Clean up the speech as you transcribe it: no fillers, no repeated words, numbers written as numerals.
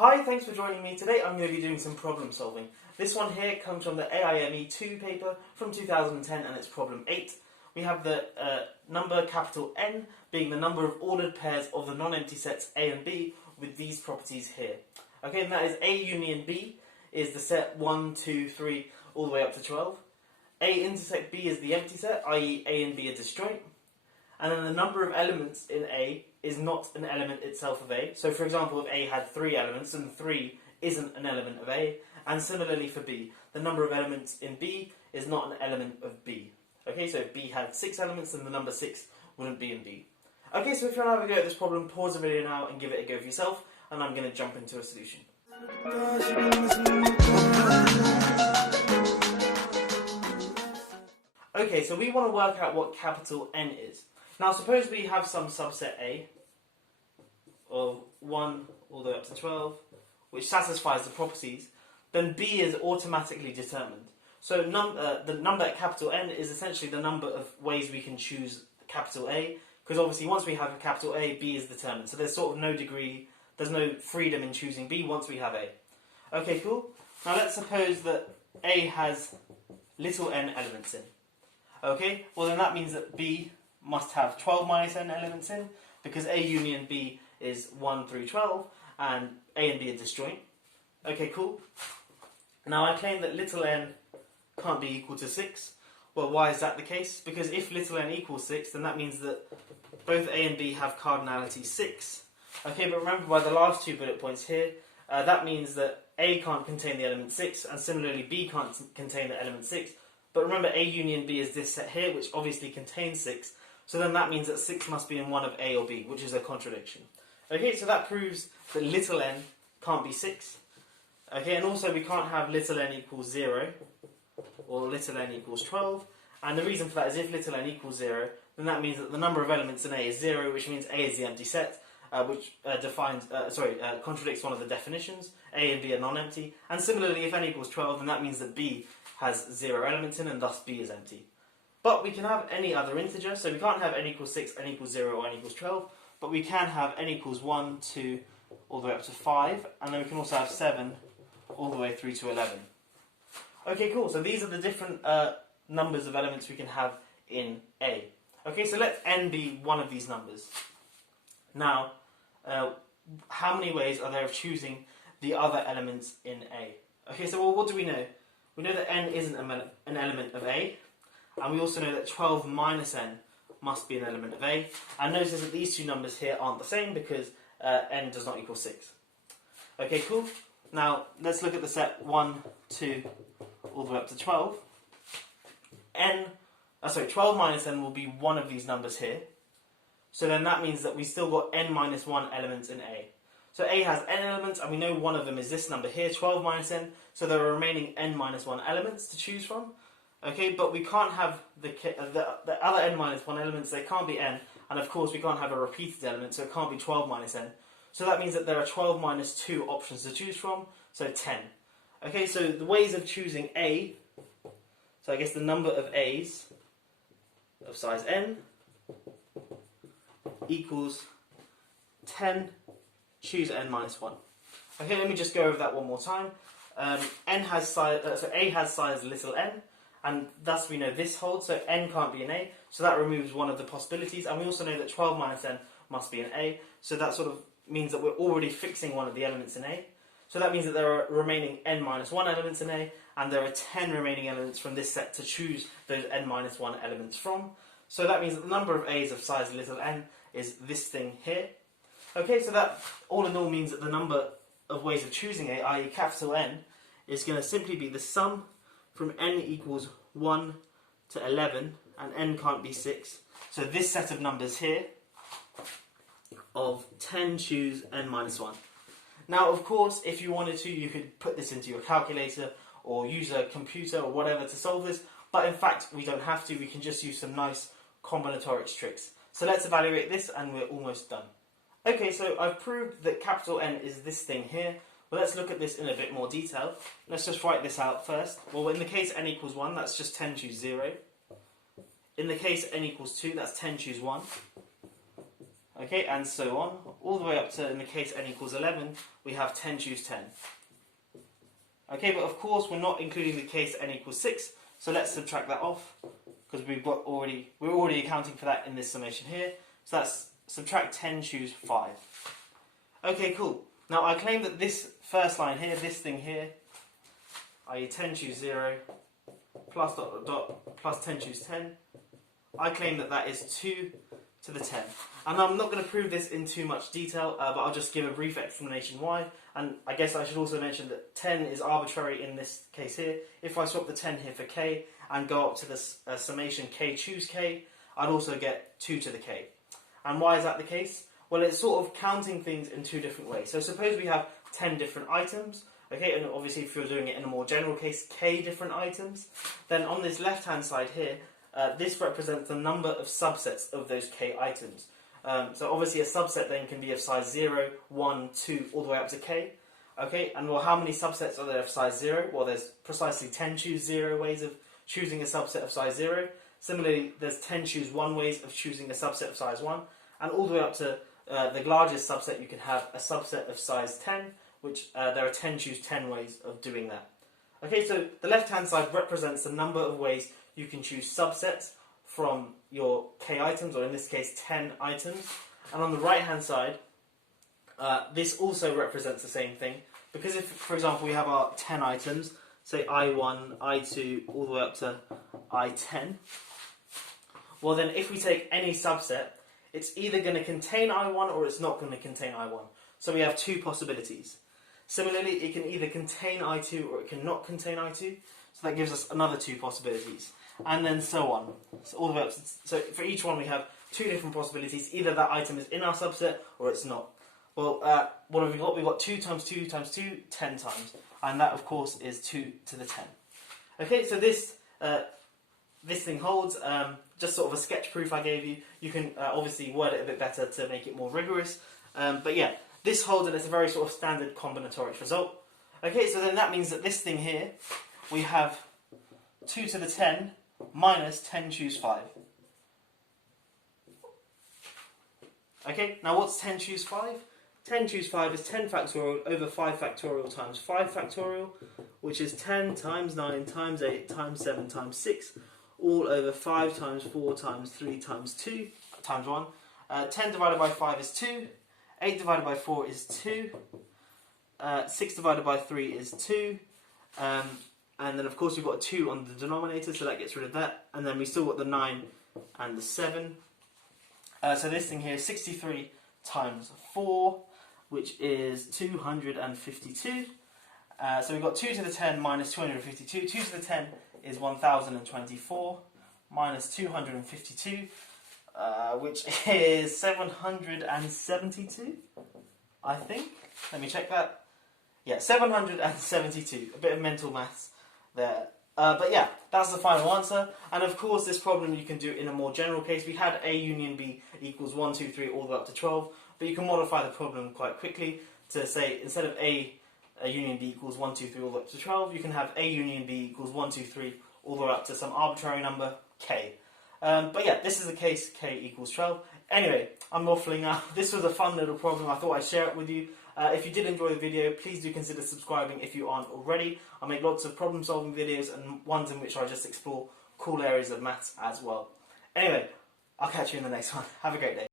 Hi, thanks for joining me. Today I'm going to be doing some problem solving. This one here comes from the AIME II paper from 2010 and it's problem 8. We have the number capital N being the number of ordered pairs of the non-empty sets A and B with these properties here. Okay, and that is A union B is the set 1, 2, 3 all the way up to 12. A intersect B is the empty set, i.e. A and B are disjoint. And then the number of elements in A is not an element itself of A. So for example, if A had 3 elements, then 3 isn't an element of A. And similarly for B, the number of elements in B is not an element of B. Okay, so if B had 6 elements, then the number 6 wouldn't be in B. Okay, so if you want to have a go at this problem, pause the video now and give it a go for yourself, and I'm going to jump into a solution. Okay, so we want to work out what capital N is. Now suppose we have some subset A of 1 all the way up to 12, which satisfies the properties, then B is automatically determined. So the number at capital N is essentially the number of ways we can choose capital A, because obviously once we have a capital A, B is determined. So there's sort of no degree, there's no freedom in choosing B once we have A. Okay, cool. Now let's suppose that A has little n elements in. Okay, well then that means that B must have 12 minus n elements in, because A union B is 1 through 12, and A and B are disjoint. Okay, cool. Now I claim that little n can't be equal to 6. Well, why is that the case? Because if little n equals 6, then that means that both A and B have cardinality 6. Okay, but remember by the last 2 bullet points here, that means that A can't contain the element 6, and similarly B can't contain the element 6. But remember, A union B is this set here, which obviously contains 6. So then that means that 6 must be in one of A or B, which is a contradiction. Okay, so that proves that little n can't be 6. Okay, and also we can't have little n equals 0, or little n equals 12. And the reason for that is if little n equals 0, then that means that the number of elements in A is 0, which means A is the empty set, which contradicts one of the definitions. A and B are non-empty. And similarly, if n equals 12, then that means that B has 0 elements in, and thus B is empty. But we can have any other integer, so we can't have n equals 6, n equals 0, or n equals 12, but we can have n equals 1, 2, all the way up to 5, and then we can also have 7, all the way through to 11. Okay, cool, so these are the different numbers of elements we can have in A. Okay, so let n be one of these numbers. Now, how many ways are there of choosing the other elements in A? Okay, so well, what do we know? We know that n isn't an element of A, and we also know that 12 minus n must be an element of A. And notice that these two numbers here aren't the same because n does not equal 6. Okay, cool. Now, let's look at the set 1, 2, all the way up to 12. 12 minus n will be one of these numbers here. So then that means that we still got n minus 1 elements in A. So A has n elements, and we know one of them is this number here, 12 minus n, so there are remaining n minus 1 elements to choose from. Okay, but we can't have the other n minus 1 elements, they can't be n, and of course we can't have a repeated element, so it can't be 12 minus n. So that means that there are 12 minus 2 options to choose from, so 10. Okay, so the ways of choosing A, so I guess the number of A's of size n equals 10, choose n minus 1. Okay, let me just go over that one more time. A has size little n, and thus we know this holds, so n can't be an A, so that removes one of the possibilities, and we also know that 12 minus n must be an A, so that sort of means that we're already fixing one of the elements in A. So that means that there are remaining n minus 1 elements in A, and there are 10 remaining elements from this set to choose those n minus 1 elements from. So that means that the number of A's of size little n is this thing here. Okay, so that all in all means that the number of ways of choosing A, i.e. capital N, is going to simply be the sum from n equals 1 to 11, and n can't be 6. So this set of numbers here, of 10 choose n minus 1. Now, of course, if you wanted to, you could put this into your calculator or use a computer or whatever to solve this, but in fact, we don't have to. We can just use some nice combinatorics tricks. So let's evaluate this, and we're almost done. Okay, so I've proved that capital N is this thing here. Well, let's look at this in a bit more detail. Let's just write this out first. Well, in the case n equals 1, that's just 10 choose 0. In the case n equals 2, that's 10 choose 1. Okay, and so on, all the way up to, in the case n equals 11, we have 10 choose 10. Okay, but of course we're not including the case n equals 6, so let's subtract that off, because we're already accounting for that in this summation here. So that's subtract 10 choose 5. Okay, cool. Now I claim that this first line here, this thing here, i.e. 10 choose 0, plus dot dot dot, plus 10 choose 10, I claim that that is 2 to the 10. And I'm not going to prove this in too much detail, but I'll just give a brief explanation why. And I guess I should also mention that 10 is arbitrary in this case here. If I swap the 10 here for k and go up to this summation k choose k, I'd also get 2 to the k. And why is that the case? Well, it's sort of counting things in two different ways. So suppose we have 10 different items, okay, and obviously if you're doing it in a more general case, k different items, then on this left-hand side here, this represents the number of subsets of those k items. So obviously a subset then can be of size 0, 1, 2, all the way up to k. Okay, and well, how many subsets are there of size 0? Well, there's precisely 10 choose 0 ways of choosing a subset of size 0. Similarly, there's 10 choose 1 ways of choosing a subset of size 1. And all the way up to the largest subset, you can have a subset of size 10, which there are 10 choose 10 ways of doing that. Okay, so the left-hand side represents the number of ways you can choose subsets from your k items, or in this case 10 items. And on the right-hand side, this also represents the same thing, because if, for example, we have our 10 items, say I1, I2, all the way up to I10, well then if we take any subset, it's either going to contain I1 or it's not going to contain I1. So we have two possibilities. Similarly, it can either contain I2 or it cannot contain I2. So that gives us another two possibilities. And then so on. So all the way up. So for each one we have two different possibilities. Either that item is in our subset or it's not. Well, what have we got? We've got 2 times 2 times 2, 10 times. And that, of course, is 2 to the 10. Okay, so this thing holds. Just sort of a sketch proof I gave you. You can obviously word it a bit better to make it more rigorous. But yeah, this holds, and it's a very sort of standard combinatorics result. Okay, so then that means that this thing here, we have 2 to the 10 minus 10 choose 5. Okay, now what's 10 choose 5? 10 choose 5 is 10 factorial over 5 factorial times 5 factorial, which is 10 times 9 times 8 times 7 times 6, all over 5 times 4 times 3 times 2 times 1. 10 divided by 5 is 2. 8 divided by 4 is 2. 6 divided by 3 is 2. And then, of course, we've got a 2 on the denominator, so that gets rid of that. And then we still got the 9 and the 7. So this thing here is 63 times 4, which is 252. So we've got 2 to the 10 minus 252. 2 to the 10 is 1024 minus 252, which is 772, I think. Let me check that. Yeah, 772. A bit of mental maths there. But yeah, that's the final answer. And of course, this problem you can do in a more general case. We had A union B equals 1, 2, 3, all the way up to 12. But you can modify the problem quite quickly to say, instead of A union B equals 1, 2, 3, all the way up to 12, you can have A union B equals 1, 2, 3, all the way up to some arbitrary number, K. But yeah, this is the case, K equals 12. Anyway, I'm waffling now. This was a fun little problem. I thought I'd share it with you. If you did enjoy the video, please do consider subscribing if you aren't already. I make lots of problem-solving videos and ones in which I just explore cool areas of maths as well. Anyway, I'll catch you in the next one. Have a great day.